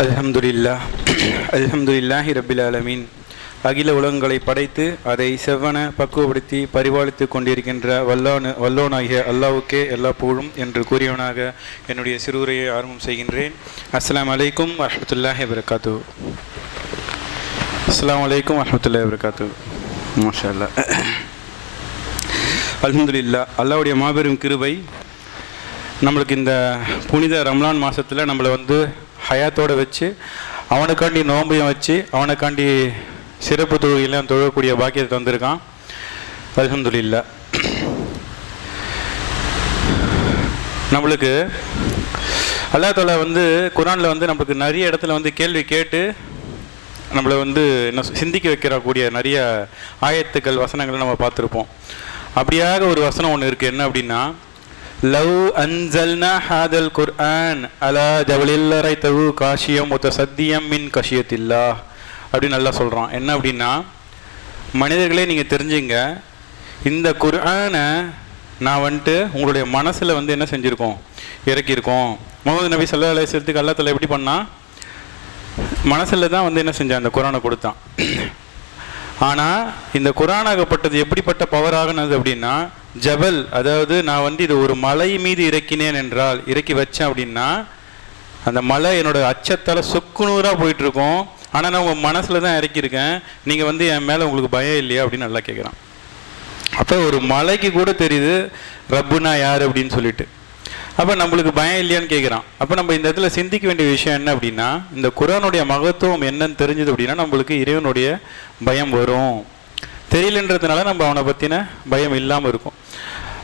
அல்ஹம்துலில்லாஹ் அல்ஹம்துலில்லாஹி ரப்பில் ஆலமீன். அகில உலகங்களை படைத்து அதை செவ்வன பக்குவப்படுத்தி பரிபாலித்து கொண்டிருக்கின்ற வல்லோனாகிய அல்லாவுக்கே எல்லா புகழும் என்று கூறியவனாக என்னுடைய சிறுவுரையை ஆரம்பம் செய்கின்றேன். அஸ்ஸலாமு அலைக்கும் வரஹ்மத்துல்லாஹி வபரகாத்துஹு. அஸ்ஸலாமு அலைக்கும் வரஹ்மத்துல்லாஹி வபரகாத்துஹு. மாஷா அல்லாஹ். அல்ஹம்துலில்லாஹ், அல்லாஹ்வுடைய மாபெரும் கிருபை நம்மளுக்கு இந்த புனித ரம்லான் மாதத்தில் நம்மளை ஹயாத்தோடு வச்சு அவனுக்காண்டி நோம்பையும் வச்சு அவனுக்காண்டி சிறப்பு தொழுகையெல்லாம் தொழக்கூடிய பாக்கியத்தை தந்திருக்கான். அல்ஹம்துலில்லாஹ். நம்மளுக்கு அல்லாஹ் தஆலா குர்ஆனில் நம்மளுக்கு நிறைய இடத்துல கேள்வி கேட்டு நம்மளை என்ன சிந்திக்க வைக்கிறக்கூடிய நிறைய ஆயத்துக்கள் வசனங்களை நம்ம பார்த்துருப்போம். அப்படியாக ஒரு வசனம் ஒன்று இருக்குது. என்ன அப்படின்னா, லவ் அன்சல்னா ஹாதல் குர்ஆன் அலா ஜபலில் ரைத்தஹு காஷியம் முத்தசத்தியம் மின் கஷியத்தில்லாஹ் அப்படின்னு நல்லா சொல்கிறான். என்ன அப்படின்னா, மனிதர்களே நீங்கள் தெரிஞ்சுங்க, இந்த குர்ஆனை நான் உங்களுடைய மனசில் என்ன செஞ்சுருக்கோம், இறக்கியிருக்கோம். முஹம்மது நபி ஸல்லல்லாஹு அலைஹி வஸல்லத்துக்கு அல்லாஹ் தஆலா எப்படி பண்ணால், மனசில் தான் என்ன செஞ்சான், அந்த குர்ஆனை கொடுத்தான். ஆனால் இந்த குர்ஆனாகப்பட்டது எப்படிப்பட்ட பவர் ஆகினது அப்படின்னா, ஜபல், அதாவது நான் இது ஒரு மலை மீது இறக்கினேன் என்றால், இறக்கி வச்சேன் அப்படின்னா அந்த மலை என்னோட அச்சத்தால் சொக்குநூறாக போயிட்டுருக்கோம். ஆனால் நான் உங்கள் மனசில் தான் இறக்கியிருக்கேன். நீங்கள் என் மேலே உங்களுக்கு பயம் இல்லையா அப்படின்னு நல்லா கேட்குறான். அப்போ ஒரு மலைக்கு கூட தெரியுது ரப்புனா யார் அப்படின்னு சொல்லிட்டு. அப்போ நம்மளுக்கு பயம் இல்லையான்னு கேட்குறான். அப்போ நம்ம இந்த இடத்துல சிந்திக்க வேண்டிய விஷயம் என்ன அப்படின்னா, இந்த குர்ஆனுடைய மகத்துவம் என்னன்னு தெரிஞ்சது அப்படின்னா நம்மளுக்கு இறைவனுடைய பயம் வரும். தெரியலன்றதுனால நம்ம அவனை பற்றின பயம் இல்லாமல் இருக்கும்.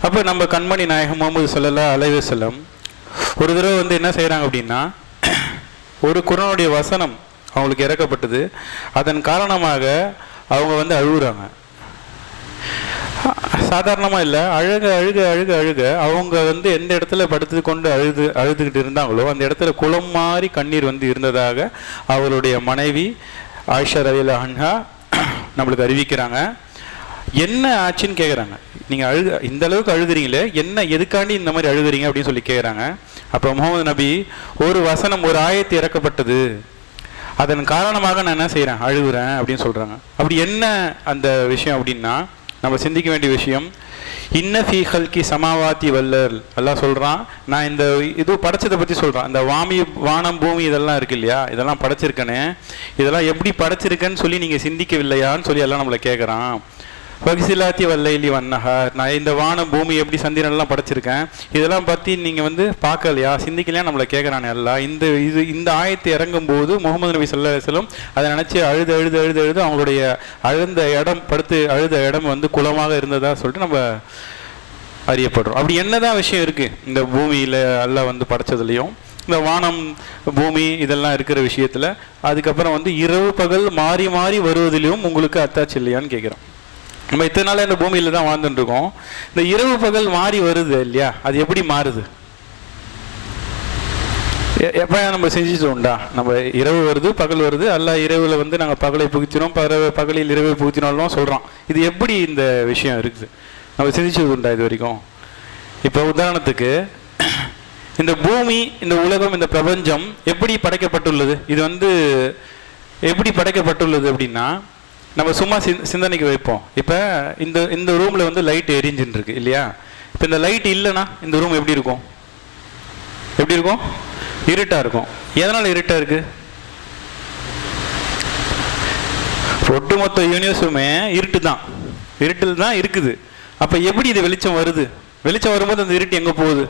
அப்போ நம்ம கண்மணி நாயகம் முஹம்மது ஸல்லல்லாஹு அலைஹி வஸல்லம் ஒரு தடவை என்ன செய்கிறாங்க அப்படின்னா, ஒரு குர்ஆனுடைய வசனம் அவங்களுக்கு இறக்கப்பட்டது. அதன் காரணமாக அவங்க அழுகுறாங்க. சாதாரணமாக இல்லை, அழுக அழுக அழுக அழுக அவங்க எந்த இடத்துல படுத்து கொண்டு அழுதுகிட்டு இருந்தாங்களோ அந்த இடத்துல குளம் மாதிரி கண்ணீர் இருந்ததாக அவருடைய மனைவி ஆயிஷா ரலியல்லாஹு அன்ஹா நம்மளுக்கு அறிவிக்கிறாங்க. என்ன ஆச்சுன்னு கேட்குறாங்க. நீங்கள் இந்த அளவுக்கு அழுகுறீங்களே, என்ன எதுக்காண்டி இந்த மாதிரி அழுகுறீங்க அப்படின்னு சொல்லி கேட்குறாங்க. அப்போ முஹம்மது நபி ஒரு வசனம், ஒரு ஆயத்து இறக்கப்பட்டது, அதன் காரணமாக நான் என்ன செய்கிறேன், அழுகுறேன் அப்படின்னு சொல்கிறாங்க. அப்படி என்ன அந்த விஷயம் அப்படின்னா, நம்ம சிந்திக்க வேண்டிய விஷயம், இன்ன ஃபீ ஹல்கி சமாவாத்தி வல்லல், அல்லாஹ் சொல்கிறான், நான் இந்த இது படைச்சதை பற்றி சொல்கிறான். இந்த வானம் பூமி இதெல்லாம் இருக்கு இல்லையா, இதெல்லாம் படைச்சிருக்கேனே, இதெல்லாம் எப்படி படைச்சிருக்கேன்னு சொல்லி நீங்கள் சிந்திக்கவில்லையான்னு சொல்லி எல்லாம் நம்மளை கேட்குறான். வகிசிலாத்தி வல்லைலி வன்னஹார், நான் இந்த வானம் பூமி எப்படி சந்திரன்லாம் படைச்சிருக்கேன், இதெல்லாம் பற்றி நீங்கள் பார்க்கலையா, சிந்திக்கலையா நம்மளை கேட்குறானே எல்லாம். இந்த ஆயத்தை இறங்கும் போது முஹம்மது நபி ஸல்லல்லாஹு அலைஹி வஸல்லம் அதை நினச்சி அழுது அழுது அழுது அழுது அவங்களுடைய அழுந்த இடம், படுத்து அழுத இடம் குளமாக இருந்ததா சொல்லிட்டு நம்ம அறியப்படுறோம். அப்படி என்னதான் விஷயம் இருக்குது இந்த பூமியில் அல்லாஹ் படைச்சதுலையும், இந்த வானம் பூமி இதெல்லாம் இருக்கிற விஷயத்தில், அதுக்கப்புறம் இரவு பகல் மாறி மாறி வருவதிலையும் உங்களுக்கு அத்தாச்சு இல்லையான்னு கேட்குறோம். நம்ம இத்தனை நாள் இந்த பூமியில் தான் வாழ்ந்துட்டு இருக்கோம். இந்த இரவு பகல் மாறி வருது இல்லையா, அது எப்படி மாறுது? எப்போ நம்ம செஞ்சுட்டு உண்டா? நம்ம இரவு வருது பகல் வருது, அல்லாஹ் இரவில் நாங்கள் பகலை புகுத்தினோம், பகலில் இரவை புகுத்தினோம் சொல்கிறோம். இது எப்படி இந்த விஷயம் இருக்குது, நம்ம செஞ்சுட்டு உண்டா இது வரைக்கும்? இப்போ உதாரணத்துக்கு இந்த பூமி, இந்த உலகம், இந்த பிரபஞ்சம் எப்படி படைக்கப்பட்டுள்ளது, இது எப்படி படைக்கப்பட்டுள்ளது அப்படின்னா நம்ம சும்மா சிந்தனைக்கு வைப்போம். இப்போ இந்த ரூமில் லைட் எரிஞ்சுன்னு இருக்கு இல்லையா. இப்போ இந்த லைட் இல்லைன்னா இந்த ரூம் எப்படி இருக்கும்? எப்படி இருக்கும்? இருட்டாக இருக்கும். எதனால் இருட்டாக இருக்குது? ஒட்டுமொத்த யூனிவர்ஸுமே இருட்டில் தான் இருக்குது. அப்போ எப்படி இது வெளிச்சம் வருது? வெளிச்சம் வரும்போது அந்த இருட்டு எங்கே போகுது?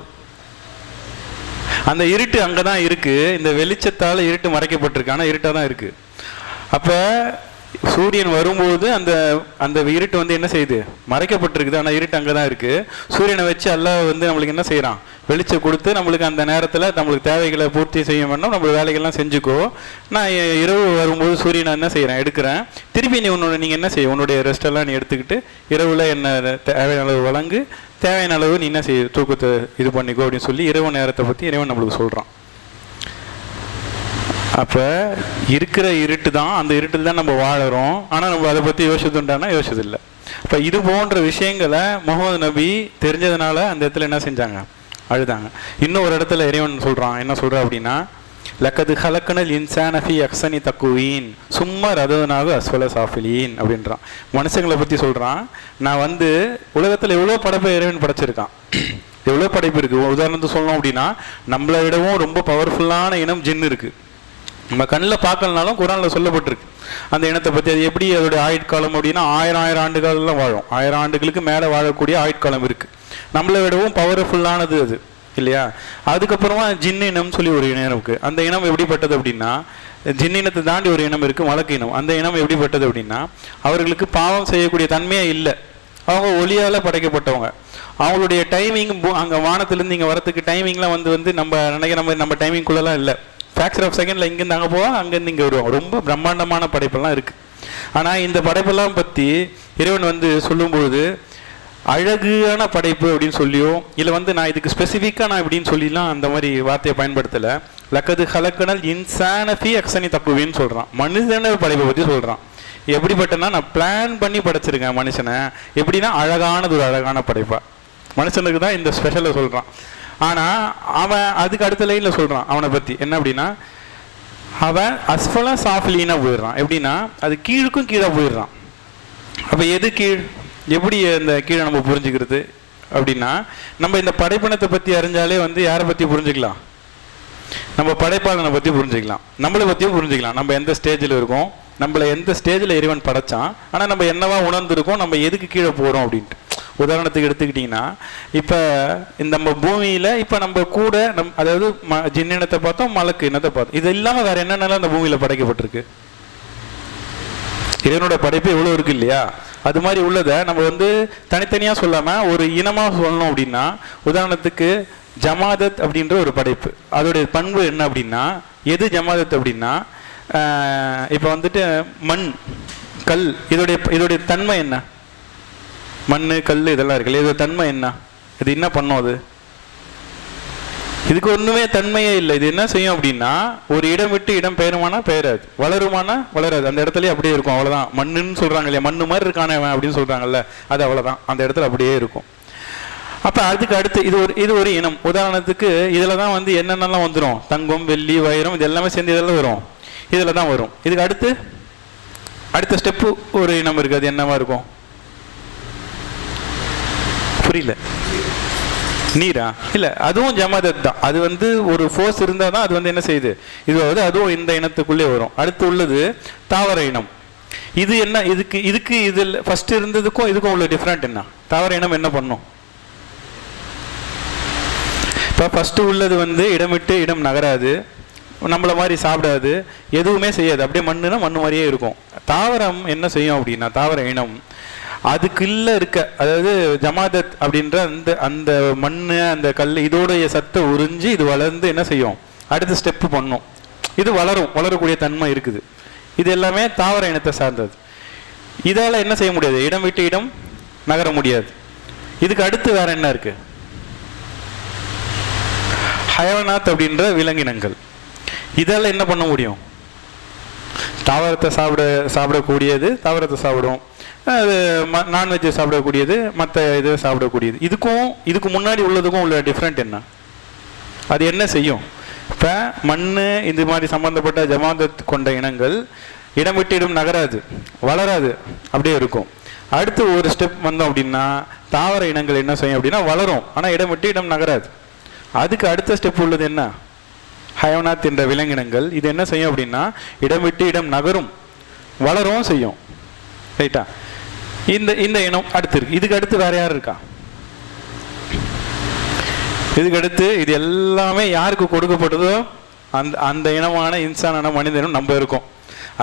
அந்த இருட்டு அங்கே தான் இருக்குது. இந்த வெளிச்சத்தால் இருட்டு மறைக்கப்பட்டிருக்கு, ஆனால் இருட்டாக தான் இருக்குது. அப்போ சூரியன் வரும்போது அந்த இருட்டு என்ன செய்யுது, மறைக்கப்பட்டிருக்குது, ஆனால் இருட்டு அங்கே தான் இருக்குது. சூரியனை வச்சு அல்லாஹ் நம்மளுக்கு என்ன செய்கிறான், வெளிச்சம் கொடுத்து நம்மளுக்கு அந்த நேரத்தில் நம்மளுக்கு தேவைகளை பூர்த்தி செய்ய வேண்டாம், நம்ம வேலைகள்லாம் செஞ்சுக்கோ. நான் இரவு வரும்போது சூரியனை என்ன செய்கிறேன், எடுக்கிறேன். திருப்பி நீங்கள் என்ன செய்ய, உன்னுடைய ரெஸ்டெல்லாம் நீ எடுத்துக்கிட்டு இரவில் என்ன தேவையான அளவு வழங்கு, தேவையான அளவு நீ என்ன செய்ய, தூக்கத்தை இது பண்ணிக்கோ அப்படின்னு சொல்லி இரவு நேரத்தை பற்றி இறைவன் நம்மளுக்கு சொல்கிறான். அப்போ இருக்கிற இருட்டு தான், அந்த இருட்டில் தான் நம்ம வாழறோம். ஆனால் நம்ம அதை பற்றி யோசிச்சுட்டானா யோசிச்சதில்லை. இப்போ இது போன்ற விஷயங்களை முஹம்மது நபி தெரிஞ்சதுனால அந்த இடத்துல என்ன செஞ்சாங்க, அழுதாங்க. இன்னும் ஒரு இடத்துல இறைவன் சொல்கிறான், என்ன சொல்கிறா அப்படின்னா, லக்கது ஹலக்கனல் இன்சானஃபி அக்சனி தக்குவீன் சும்மா ரதனாக அஸ்வல சாஃபிலீன் அப்படின்றான். மனுஷங்களை பற்றி சொல்கிறான். நான் வந்து உலகத்தில் எவ்வளோ படைப்பை இறைவன் படைச்சிருக்கான், எவ்வளோ படைப்பு இருக்குது. உதாரணத்துக்கு சொல்லணும் அப்படின்னா, நம்மளை விடவும் ரொம்ப பவர்ஃபுல்லான இனம் ஜின்னு இருக்குது. நம்ம கண்ணில் பார்க்கலனாலும் குரானில் சொல்லப்பட்டிருக்கு அந்த இனத்தை பற்றி. அது எப்படி அதோடைய ஆயுட்காலம் அப்படின்னா 1000 ஆண்டுகள்லாம் வாழும். 1000 ஆண்டுகளுக்கு மேலே வாழக்கூடிய ஆயுட்காலம் இருக்குது. நம்மளை விடவும் பவர்ஃபுல்லானது அது இல்லையா. அதுக்கப்புறமா ஜின் இனம்னு சொல்லி ஒரு இனம் இருக்குது. அந்த இனம் எப்படிப்பட்டது அப்படின்னா, ஜின் இனத்தை தாண்டி ஒரு இனம் இருக்குது, மலக்கு இனம். அந்த இனம் எப்படிப்பட்டது அப்படின்னா, அவர்களுக்கு பாவம் செய்யக்கூடிய தன்மையே இல்லை. அவங்க ஒளியால் படைக்கப்பட்டவங்க. அவங்களுடைய டைமிங் அங்கே வானத்திலேருந்து இங்கே வரத்துக்கு டைமிங்லாம் வந்து நம்ம நினைக்கிற மாதிரி நம்ம டைமிங்குள்ளெல்லாம் இல்லை. ஃப்ராக்சர் ஆஃப் செகண்டில் இங்கேருந்து அங்கே போவோம், அங்கேருந்து இங்கே வருவோம். ரொம்ப பிரம்மாண்டமான படைப்பெல்லாம் இருக்குது. ஆனால் இந்த படைப்பெல்லாம் பற்றி இறைவன் வந்து சொல்லும்பொழுது அழகான படைப்பு அப்படின்னு சொல்லியோ இல்லை வந்து நான் இதுக்கு ஸ்பெசிஃபிக்காக நான் இப்படின்னு சொல்லிலாம் அந்த மாதிரி வார்த்தையை பயன்படுத்தலை. லக்கது ஹலக்கனல் இன்சானஃபி அக்சனி தக்குவின்னு சொல்கிறான். மனுஷன படைப்பை பற்றி சொல்கிறான். எப்படிப்பட்டனா நான் பிளான் பண்ணி படைச்சிருக்கேன் மனுஷனை. எப்படின்னா அழகானது, ஒரு அழகான படைப்பா. மனுஷனுக்கு தான் இந்த ஸ்பெஷலை சொல்கிறான். ஆனால் அவன் அதுக்கு அடுத்த லைனில் சொல்கிறான் அவனை பற்றி என்ன அப்படின்னா, அவன் அஸ்ஃபலா சாஃபிலீனாக போயிடுறான். எப்படின்னா அது கீழுக்கும் கீழே போயிடுறான். அப்போ எது கீழ், எப்படி இந்த கீழே நம்ம புரிஞ்சுக்கிறது அப்படின்னா, நம்ம இந்த படைப்பினத்தை பற்றி அறிஞ்சாலே வந்து யாரை பற்றி புரிஞ்சுக்கலாம், நம்ம படைப்பாளனை பற்றி புரிஞ்சுக்கலாம், நம்மளை பற்றியும் புரிஞ்சுக்கலாம். நம்ம எந்த ஸ்டேஜில் இருக்கோம், நம்மளை எந்த ஸ்டேஜில் இறைவன் படைச்சான், ஆனால் நம்ம என்னவா உணர்ந்துருக்கோம், நம்ம எதுக்கு கீழே போகிறோம் அப்படின்ட்டு. உதாரணத்துக்கு எடுத்துக்கிட்டிங்கன்னா, இப்போ இந்த நம்ம பூமியில் இப்போ நம்ம கூட அதாவது ஜின் இனத்தை பார்த்தோம், மலக்கு இனத்தை பார்த்தோம். இது இல்லாமல் வேறு என்னென்னலாம் அந்த பூமியில் படைக்கப்பட்டிருக்கு. இறைவனோட படைப்பு எவ்வளோ இருக்கு இல்லையா. அது மாதிரி உள்ளதை நம்ம வந்து தனித்தனியாக சொல்லாமல் ஒரு இனமாக சொல்லணும் அப்படின்னா, உதாரணத்துக்கு ஜமாதத் அப்படின்ற ஒரு படைப்பு. அதோடைய பண்பு என்ன அப்படின்னா, எது ஜமாதத் அப்படின்னா, இப்போ வந்துட்டு மண், கல், இதோடைய தன்மை என்ன, மண் கல் இதெல்லாம் இருக்குல்ல, இதோட தன்மை என்ன, இது என்ன பண்ணும், அது இதுக்கு ஒன்றுமே தன்மையே இல்லை. இது என்ன செய்யும் அப்படின்னா, ஒரு இடம் விட்டு இடம் பெயருமானா பெயராது, வளருமானா வளராது, அந்த இடத்துலயே அப்படியே இருக்கும். அவ்வளோதான். மண்ணுன்னு சொல்கிறாங்க இல்லையா, மண்ணு மாதிரி இருக்கானே அப்படின்னு சொல்கிறாங்கல்ல, அது அவ்வளோதான், அந்த இடத்துல அப்படியே இருக்கும். அப்போ அதுக்கு அடுத்து இது ஒரு இனம். உதாரணத்துக்கு இதில் தான் வந்து என்னென்னலாம் வந்துடும், தங்கம், வெள்ளி, வைரம், இது எல்லாமே சேர்ந்து இதெல்லாம் வரும், இதில் தான் வரும். இதுக்கு அடுத்த ஸ்டெப்பு ஒரு இனம் இருக்குது. அது என்னவா இருக்கும், புரியல, நீரா? இல்லை, அதுவும் ஜமாதத் தான். அது வந்து ஒரு ஃபோர்ஸ் இருந்தால் தான் அது வந்து என்ன செய்யுது, இது வந்து அதுவும் இந்த இனத்துக்குள்ளே வரும். அடுத்து உள்ளது தாவர இனம். இது என்ன, இதுக்கு இதில் ஃபர்ஸ்ட் இருந்ததுக்கும் இதுக்கும் உள்ள டிஃப்ரெண்ட் என்ன, தாவர இனம் என்ன பண்ணும். இப்போ ஃபஸ்ட்டு உள்ளது வந்து இடம் விட்டு இடம் நகராது, நம்மளை மாதிரி சாப்பிடாது, எதுவுமே செய்யாது, அப்படியே மண்ணுனா மண்ணு மாதிரியே இருக்கும். தாவரம் என்ன செய்யும் அப்படின்னா, தாவர இனம் அதுக்குள்ள இருக்க, அதாவது ஜமாதத் அப்படின்ற அந்த மண், அந்த கல், இதோடைய சத்தை உறிஞ்சி இது வளர்ந்து என்ன செய்யும், அடுத்த ஸ்டெப்பு பண்ணும். இது வளரக்கூடிய தன்மை இருக்குது. இது எல்லாமே தாவர இனத்தை சார்ந்தது. இதால் என்ன செய்ய முடியாது, இடம் விட்டு இடம் நகர முடியாது. இதுக்கு அடுத்து வேற என்ன இருக்கு, ஹயவனாத் அப்படின்ற விலங்கினங்கள். இதால் என்ன பண்ண முடியும், தாவரத்தை சாப்பிடக்கூடியது தாவரத்தை சாப்பிடும், அது நான்வெஜ்ஜை சாப்பிடக்கூடியது மற்ற இதை சாப்பிடக்கூடியது. இதுக்கு முன்னாடி உள்ளதுக்கும் உள்ள டிஃப்ரெண்ட் என்ன, அது என்ன செய்யும். இப்போ மண் இந்த மாதிரி சம்பந்தப்பட்ட ஜமாதத் கொண்ட இனங்கள் இடம் விட்டு இடம் நகராது, வளராது, அப்படியே இருக்கும். அடுத்து ஒரு ஸ்டெப் வந்தோம் அப்படின்னா, தாவர இனங்கள் என்ன செய்யும் அப்படின்னா வளரும், ஆனால் இடம் விட்டு இடம் நகராது. அதுக்கு அடுத்த ஸ்டெப் உள்ளது என்ன, ஹயவனாத் என்ற விலங்கினங்கள். இது என்ன செய்யும் அப்படின்னா, இடம் விட்டு இடம் நகரும், வளரவும் செய்யும். ரைட்டா? இந்த இனம் அடுத்து இருக்கு. இதுக்கு அடுத்து வேற யார் இருக்கா, இதுக்கு அடுத்து இது எல்லாமே யாருக்கு கொடுக்கப்பட்டதோ அந்த இனமான இன்சானான மனிதனும் நம்ம இருக்கோம்.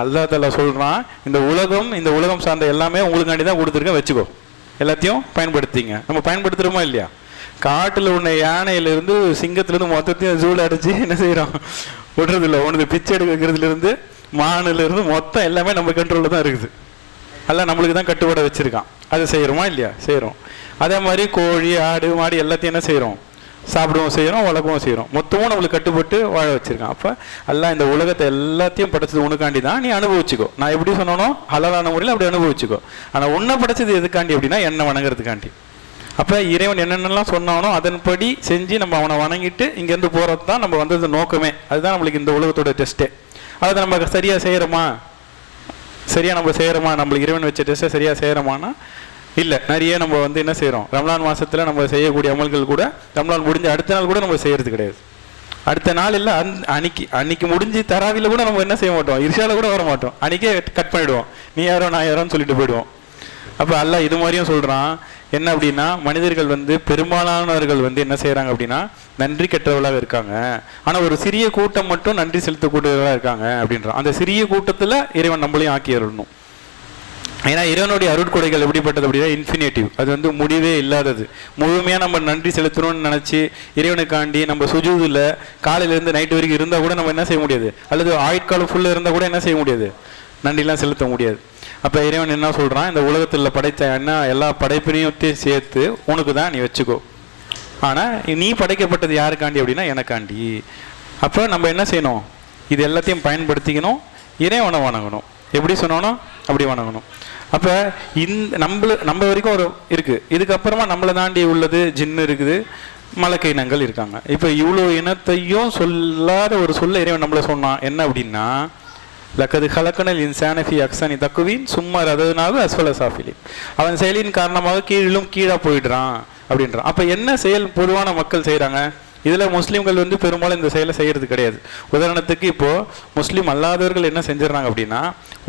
அல்லாஹ் தஆலா சொல்றான், இந்த உலகம் சார்ந்த எல்லாமே உங்களுக்காண்டி தான் கொடுத்துருக்கேன், வச்சுக்கோ, எல்லாத்தையும் பயன்படுத்திங்க. நம்ம பயன்படுத்துகிறோமா இல்லையா? காட்டில் உன்னை யானையிலிருந்து சிங்கத்திலேருந்து மொத்தத்தையும் ஜூல அடிச்சு என்ன செய்கிறோம், விடுறதில்ல. உனக்கு பிச்சை எடுக்க வைக்கிறதுலேருந்து மானிலிருந்து மொத்தம் எல்லாமே நம்ம கண்ட்ரோலில் தான் இருக்குது. எல்லாம் நம்மளுக்கு தான் கட்டுப்பாட வச்சுருக்கான். அதை செய்கிறோமா இல்லையா? செய்கிறோம். அதே மாதிரி கோழி, ஆடு, மாடு எல்லாத்தையும் என்ன செய்கிறோம், சாப்பிடுவோம் செய்கிறோம், வளர்க்கவும் செய்கிறோம். மொத்தமும் நம்மளுக்கு கட்டுப்பட்டு வாழ வச்சுருக்கான். அப்போ எல்லாம் இந்த உலகத்தை எல்லாத்தையும் படைச்சது உனக்காண்டி தான், நீ அனுபவிச்சுக்கோ. நான் எப்படி சொன்னோனோ ஹலாலான முறையில் அப்படி அனுபவிச்சுக்கோ. ஆனால் உன்னை படைச்சது எதுக்காண்டி அப்படின்னா, என்ன வணங்குறதுக்காண்டி. அப்போ இறைவன் என்னென்னலாம் சொன்னானோ அதன்படி செஞ்சு நம்ம அவனை வணங்கிட்டு இங்கேருந்து போகிறது தான் நம்ம வந்தது நோக்கமே. அதுதான் நம்மளுக்கு இந்த உலகத்தோட டெஸ்ட்டே. அதை நம்ம சரியாக செய்கிறோமா, நம்ம செய்கிறோமா, நம்மளுக்கு இறைவன் வச்ச டெஸ்ட்டை சரியாக செய்கிறோமானா இல்லை. நிறைய நம்ம என்ன செய்கிறோம், ரம்லான் மாதத்தில் நம்ம செய்யக்கூடிய அமல்கள் கூட ரம்லான் முடிஞ்ச அடுத்த நாள் கூட நம்ம செய்கிறது கிடையாது. அடுத்த நாள் இல்லை, அன்னைக்கு முடிஞ்சு தராவில கூட நம்ம என்ன செய்ய மாட்டோம், இர்ஷால கூட வர மாட்டோம். அன்றைக்கே கட் பண்ணிவிடுவோம், நீ யாரோ நான் யாரோன்னு சொல்லிட்டு போயிடுவோம். அப்போ அல்லாஹ் இது மாதிரியும் சொல்கிறான். என்ன அப்படின்னா, மனிதர்கள் பெரும்பாலானவர்கள் என்ன செய்கிறாங்க அப்படின்னா நன்றி கெட்டவர்களாக இருக்காங்க. ஆனால் ஒரு சிறிய கூட்டம் மட்டும் நன்றி செலுத்தக்கூடியவர்களாக இருக்காங்க அப்படின்றான். அந்த சிறிய கூட்டத்தில் இறைவன் நம்மளையும் ஆக்கி அருளணும். ஏன்னா இறைவனுடைய அருட்கொடைகள் எப்படிப்பட்டது அப்படின்னா இன்ஃபினிட்டிவ். அது முடிவே இல்லாதது. முழுமையாக நம்ம நன்றி செலுத்தணும்னு நினச்சி இறைவனுக்காண்டி நம்ம சுஜூதில் காலையிலேருந்து நைட்டு வரைக்கும் இருந்தால் கூட நம்ம என்ன செய்ய முடியாது, அல்லது ஆயுட்காலம் ஃபுல்லாக இருந்தால் கூட என்ன செய்ய முடியாது, நன்றிலாம் செலுத்த முடியாது. அப்போ இறைவன் என்ன சொல்கிறான், இந்த உலகத்தில் படைத்த எல்லா படைப்பினையும் சேர்த்து உனக்கு தான் நீ வச்சுக்கோ. ஆனால் நீ படைக்கப்பட்டது யாருக்காண்டி அப்படின்னா எனக்காண்டி. அப்போ நம்ம என்ன செய்யணும், இது எல்லாத்தையும் பயன்படுத்திக்கணும், இறைவனை வணங்கணும். எப்படி சொன்னானோ அப்படி வணங்கணும். அப்போ நம்ம வரைக்கும் ஒரு இருக்குது. இதுக்கப்புறமா நம்மளை தாண்டி உள்ளது ஜின்னு இருக்குது, மலக்க இனங்கள் இருக்காங்க. இப்போ இவ்வளோ இனத்தையும் சொல்லாத ஒரு சொல்ல இறைவன் நம்மளை சொன்னான். என்ன அப்படின்னா, லக்கது ஹலக்கனல் இன்சான ஃபி அக்ஸனி தக்குவின் சும்மா ரதனாக அஸ்வல சாஃபிலி. அவன் செயலின் காரணமாக கீழிலும் கீழே போயிடுறான் அப்படின்றான். அப்போ என்ன செயல் பொதுவான மக்கள் செய்கிறாங்க, இதில் முஸ்லீம்கள் பெரும்பாலும் இந்த செயலை செய்கிறது கிடையாது. உதாரணத்துக்கு இப்போது முஸ்லீம் அல்லாதவர்கள் என்ன செஞ்சிடறாங்க அப்படின்னா,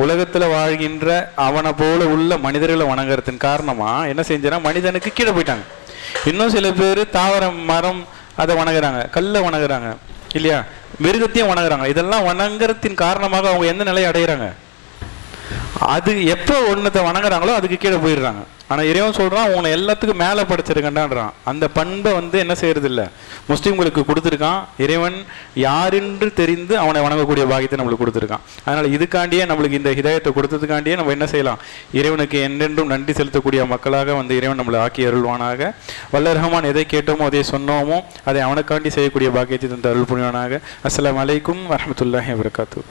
உலகத்தில் வாழ்கின்ற அவனை போல உள்ள மனிதர்களை வணங்குறதுக்கு காரணமாக என்ன செஞ்சாங்க, மனிதனுக்கு கீழே போயிட்டாங்க. இன்னும் சில பேர் தாவரம் மரம் அதை வணங்குறாங்க, கல்லை வணங்குறாங்க இல்லையா, மிருகத்தையும் வணங்குறாங்க. இதெல்லாம் வணங்குறதின் காரணமாக அவங்க எந்த நிலையை அடைகிறாங்க, அது எப்போ ஒன்றத்தை வணங்குறாங்களோ அதுக்கு கீழே போயிடுறாங்க. ஆனால் இறைவன் சொல்கிறான், உன்னை எல்லாத்துக்கும் மேலே படைச்சிருக்கண்டான்றான். அந்த பண்பை என்ன செய்யறது இல்லை, முஸ்லீம்களுக்கு கொடுத்துருக்கான். இறைவன் யாரென்று தெரிந்து அவனை வணங்கக்கூடிய பாக்கியத்தை நம்மளுக்கு கொடுத்துருக்கான். அதனால் இதுக்காண்டியே நம்மளுக்கு இந்த ஹிதாயத்தை கொடுத்ததுக்காண்டியே நம்ம என்ன செய்யலாம், இறைவனுக்கு என்றென்றும் நன்றி செலுத்தக்கூடிய மக்களாக இறைவன் நம்மளை ஆக்கி அருள்வானாக. வல்ல ரஹ்மான் எதை கேட்டோமோ அதை சொன்னோமோ அதை அவனுக்காண்டி செய்யக்கூடிய பாக்கியத்தை தந்து அருள் புரிவானாக. அஸ்ஸலாமு அலைக்கும் வரஹ்மத்துல்லாஹி வபரகாத்துஹு.